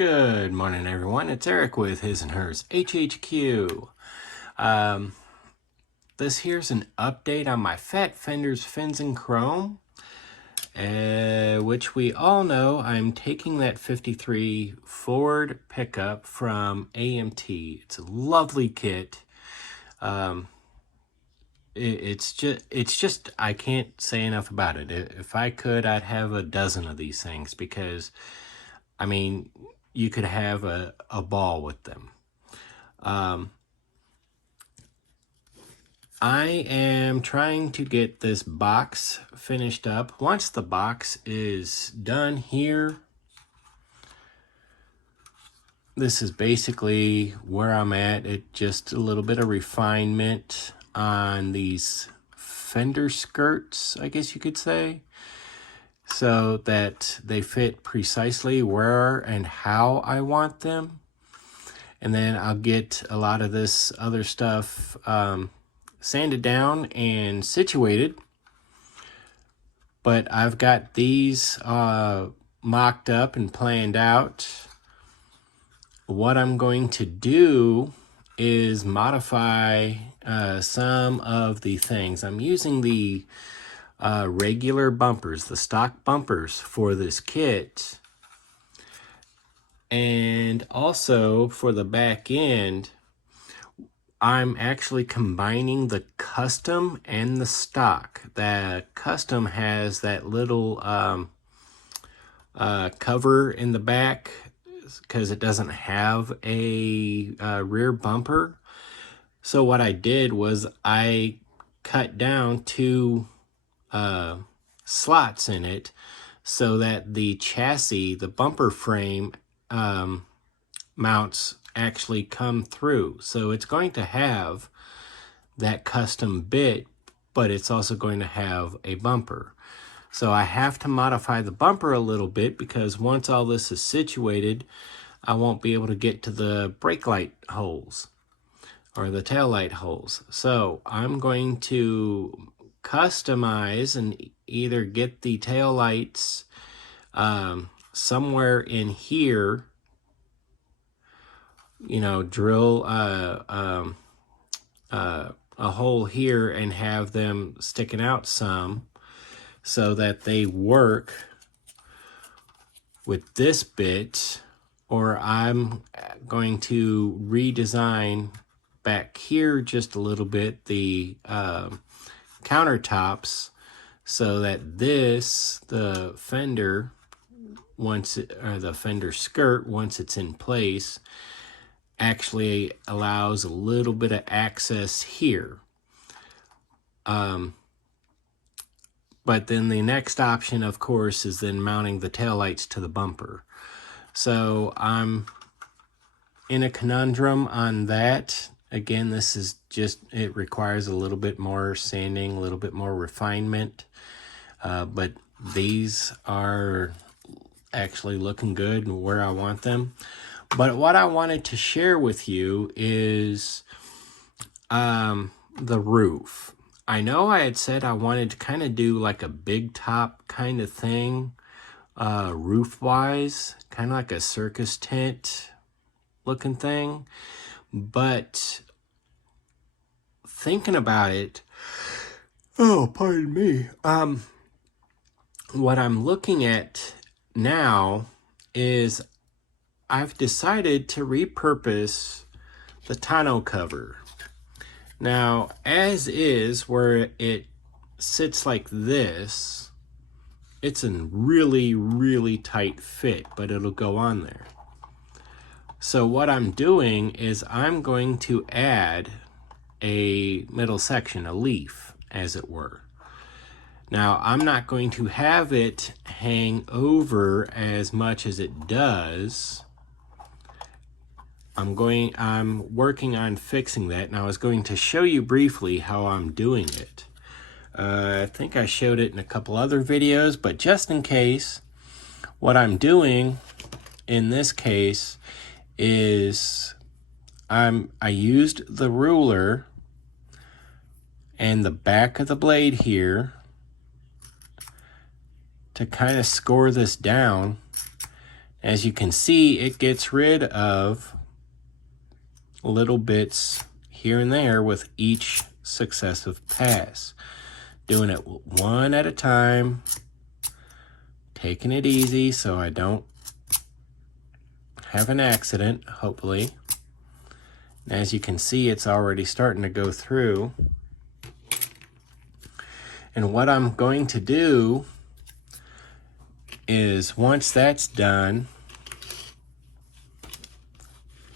Good morning, everyone. It's Eric with His&Hers HHQ. This here's an update on my Fat Fenders fins in chrome, which we all know I'm taking that 53 Ford pickup from AMT. It's a lovely kit. It's just I can't say enough about it. If I could, I'd have a dozen of these things because, I mean, you could have a ball with them. I am trying to get this box finished up. Once the box is done here, this is basically where I'm at. It just a little bit of refinement on these fender skirts, I guess you could say, so that they fit precisely where and how I want them. And then I'll get a lot of this other stuff sanded down and situated. But I've got these mocked up and planned out. What I'm going to do is modify some of the things. I'm using the regular bumpers, the stock bumpers for this kit. And also for the back end, I'm actually combining the custom and the stock. The custom has that little cover in the back because it doesn't have a rear bumper. So what I did was I cut down two slots in it so that the chassis, the bumper frame, mounts actually come through. So it's going to have that custom bit, but it's also going to have a bumper. So I have to modify the bumper a little bit because once all this is situated, I won't be able to get to the brake light holes or the tail light holes. So I'm going to customize and either get the tail lights somewhere in here, you know, drill a hole here and have them sticking out some so that they work with this bit, or I'm going to redesign back here just a little bit the countertops so that this, the fender, the fender skirt, once it's in place, actually allows a little bit of access here. But then the next option, of course, is then mounting the taillights to the bumper. So I'm in a conundrum on that. Again, this is just, it requires a little bit more sanding, a little bit more refinement. But these are actually looking good and where I want them. But what I wanted to share with you is the roof. I know I had said I wanted to kind of do like a big top kind of thing, roof-wise, kind of like a circus tent looking thing. But thinking about it, oh, pardon me, what I'm looking at now is I've decided to repurpose the tonneau cover. Now, as is, where it sits like this, it's a really, really tight fit, but it'll go on there. So what I'm doing is I'm going to add a middle section, a leaf, as it were. Now, I'm not going to have it hang over as much as it does. I'm working on fixing that, and I was going to show you briefly how I'm doing it. I think I showed it in a couple other videos, but just in case, what I'm doing in this case is I used the ruler and the back of the blade here to kind of score this down As you can see, it gets rid of little bits here and there with each successive pass. Doing it one at a time, taking it easy so I don't have an accident, hopefully. And as you can see, it's already starting to go through. And what I'm going to do is, once that's done,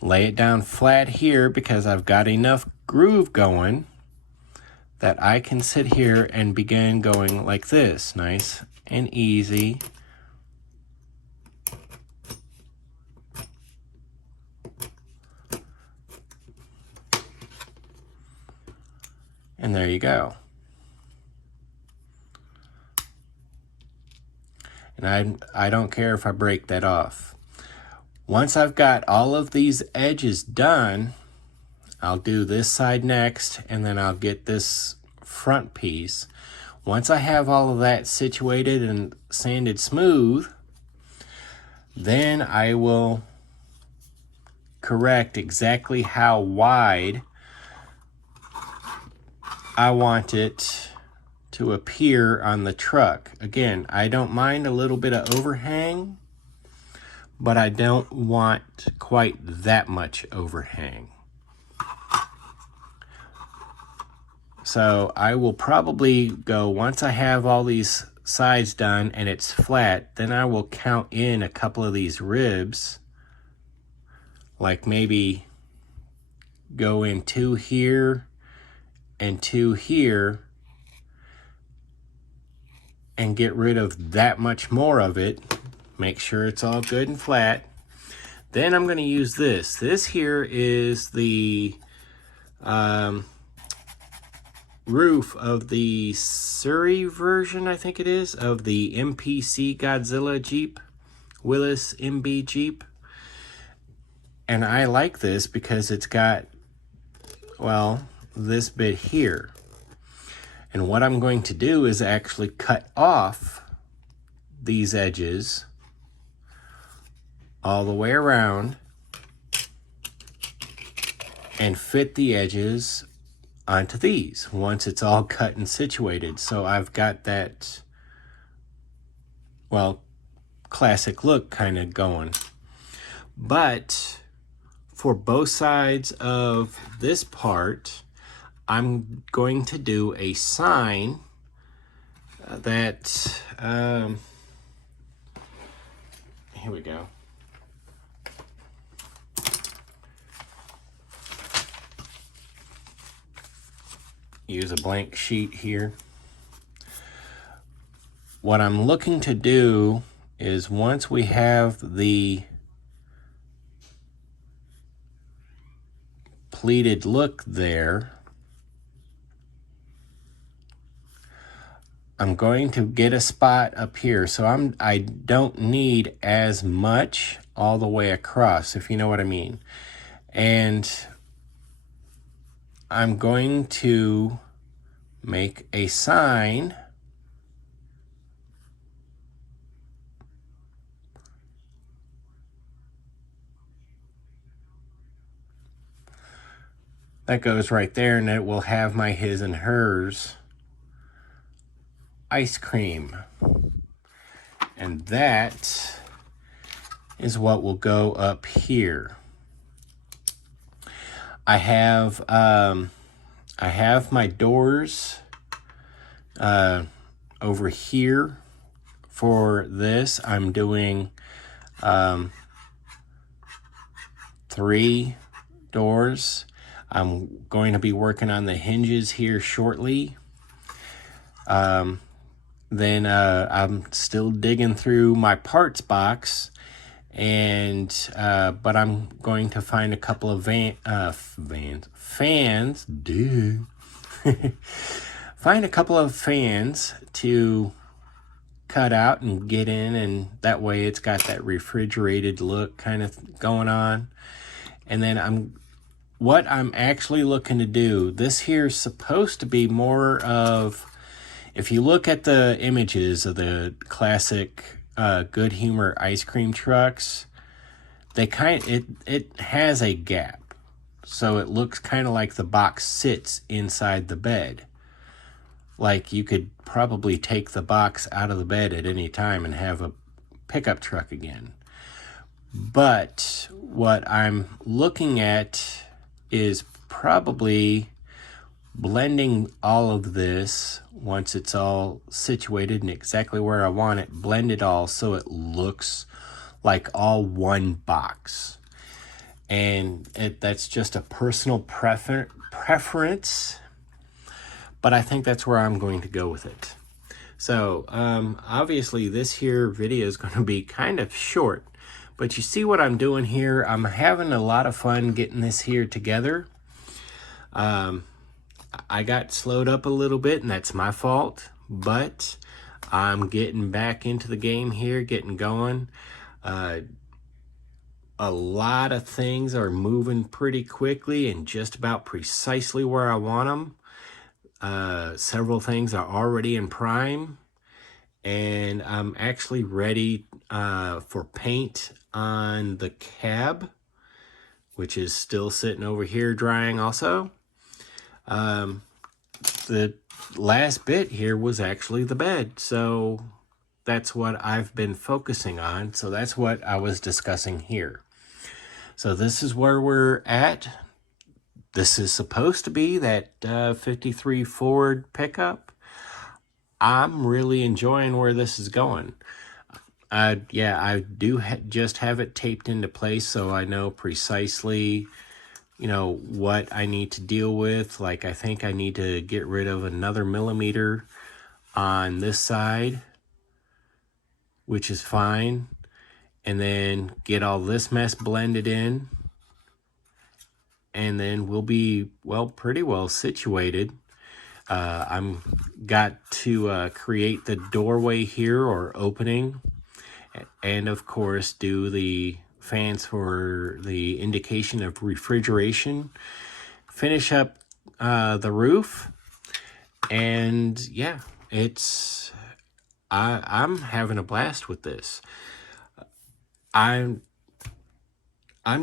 lay it down flat here because I've got enough groove going that I can sit here and begin going like this, nice and easy. And there you go. And I don't care if I break that off. Once I've got all of these edges done, I'll do this side next, and then I'll get this front piece. Once I have all of that situated and sanded smooth, then I will correct exactly how wide I want it to appear on the truck. Again, I don't mind a little bit of overhang, but I don't want quite that much overhang. So I will probably go, once I have all these sides done and it's flat, then I will count in a couple of these ribs, like maybe go in 2 here and 2 here, and get rid of that much more of it. Make sure it's all good and flat. Then I'm going to use this. This here is the roof of the Surrey version, I think it is, of the MPC Godzilla Jeep, Willis MB Jeep. And I like this because it's got, well, this bit here. And what I'm going to do is actually cut off these edges all the way around and fit the edges onto these once it's all cut and situated. So I've got that, well, classic look kind of going. But for both sides of this part, I'm going to do a sign that, here we go. Use a blank sheet here. What I'm looking to do is, once we have the pleated look there, I'm going to get a spot up here. So I don't need as much all the way across, if you know what I mean. And I'm going to make a sign that goes right there, and it will have my His&Hers ice cream. And that is what will go up here. I have my doors over here for this. I'm doing 3 doors. I'm going to be working on the hinges here shortly. Then I'm still digging through my parts box, and but I'm going to find a couple of fans. Dude. Find a couple of fans to cut out and get in, and that way it's got that refrigerated look kind of going on. And then what I'm actually looking to do, this here is supposed to be more of, if you look at the images of the classic Good Humor ice cream trucks, it has a gap, so it looks kind of like the box sits inside the bed. Like you could probably take the box out of the bed at any time and have a pickup truck again. But what I'm looking at is probably blending all of this once it's all situated and exactly where I want it, blend it all so it looks like all one box. And that's just a personal preference, but I think that's where I'm going to go with it. So obviously this here video is going to be kind of short, but you see what I'm doing here. I'm having a lot of fun getting this here together. I got slowed up a little bit, and that's my fault, but I'm getting back into the game here, getting going. A lot of things are moving pretty quickly and just about precisely where I want them. Several things are already in prime, and I'm actually ready for paint on the cab, which is still sitting over here drying also. The last bit here was actually the bed, so that's what I've been focusing on. So that's what I was discussing here. So this is where we're at. This is supposed to be that 53 Ford pickup. I'm really enjoying where this is going. Yeah, I do just have it taped into place, so I know precisely, you know, what I need to deal with. Like, I think I need to get rid of another millimeter on this side, which is fine. And then get all this mess blended in. And then we'll be, well, pretty well situated. I'm got to create the doorway here, or opening. And of course, do the fans for the indication of refrigeration. Finish up the roof. And yeah, I'm having a blast with this. I'm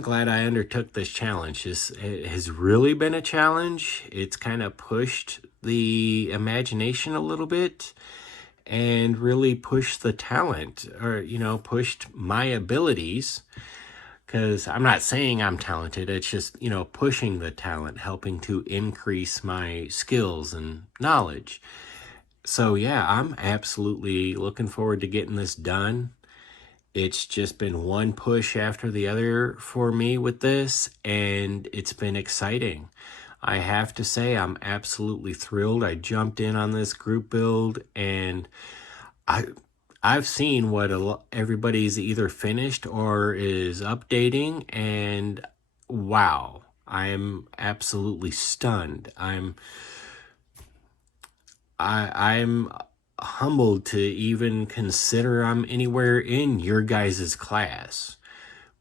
glad I undertook this challenge. It has really been a challenge. It's kind of pushed the imagination a little bit and really pushed the talent, or, you know, pushed my abilities. Because I'm not saying I'm talented. It's just, you know, pushing the talent, helping to increase my skills and knowledge. So yeah, I'm absolutely looking forward to getting this done. It's just been one push after the other for me with this, and it's been exciting. I have to say, I'm absolutely thrilled. I jumped in on this group build, and I've seen what everybody's either finished or is updating, and wow, I'm absolutely stunned. I'm humbled to even consider I'm anywhere in your guys' class.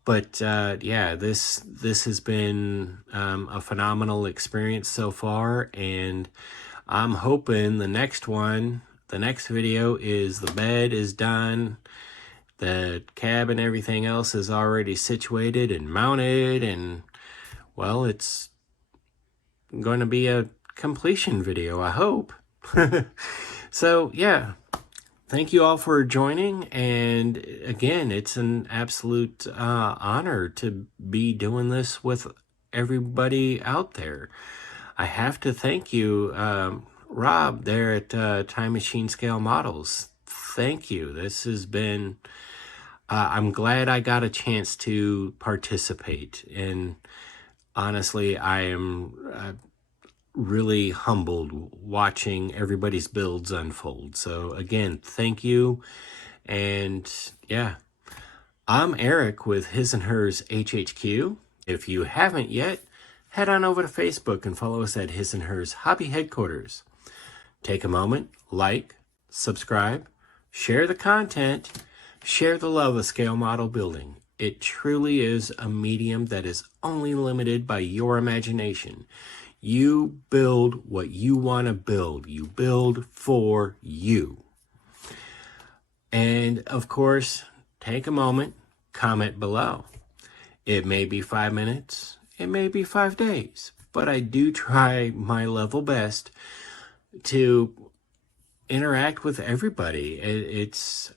But yeah, this has been a phenomenal experience so far, and I'm hoping the next video is the bed is done, the cab and everything else is already situated and mounted, and well, it's going to be a completion video, I hope. So yeah, thank you all for joining, and again, it's an absolute honor to be doing this with everybody out there. I have to thank you, Rob, there at Time Machine Scale Models. Thank you. This has been, I'm glad I got a chance to participate, and honestly, I am really humbled watching everybody's builds unfold. So again, thank you. And yeah, I'm Eric with His&Hers HHQ. If you haven't yet, head on over to Facebook and follow us at His&Hers Hobby Headquarters. Take a moment, like, subscribe, share the content, share the love of scale model building. It truly is a medium that is only limited by your imagination. You build what you want to build. You build for you. And of course, take a moment, comment below. It may be 5 minutes, it may be 5 days, but I do try my level best to interact with everybody.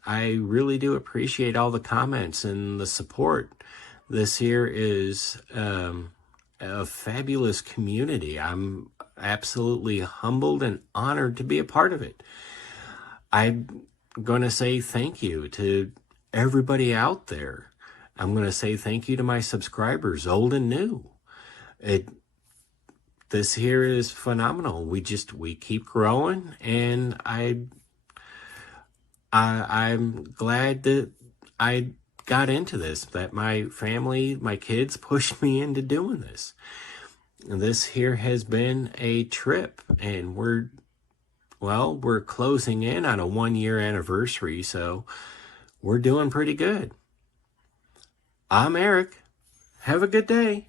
I really do appreciate all the comments and the support. This here is a fabulous community. I'm absolutely humbled and honored to be a part of it. I'm going to say thank you to everybody out there. I'm going to say thank you to my subscribers, old and new. This here is phenomenal. We keep growing, and I'm glad that I got into this, that my family, my kids pushed me into doing this. And this here has been a trip, and we're closing in on a 1-year anniversary, so we're doing pretty good. I'm Eric. Have a good day.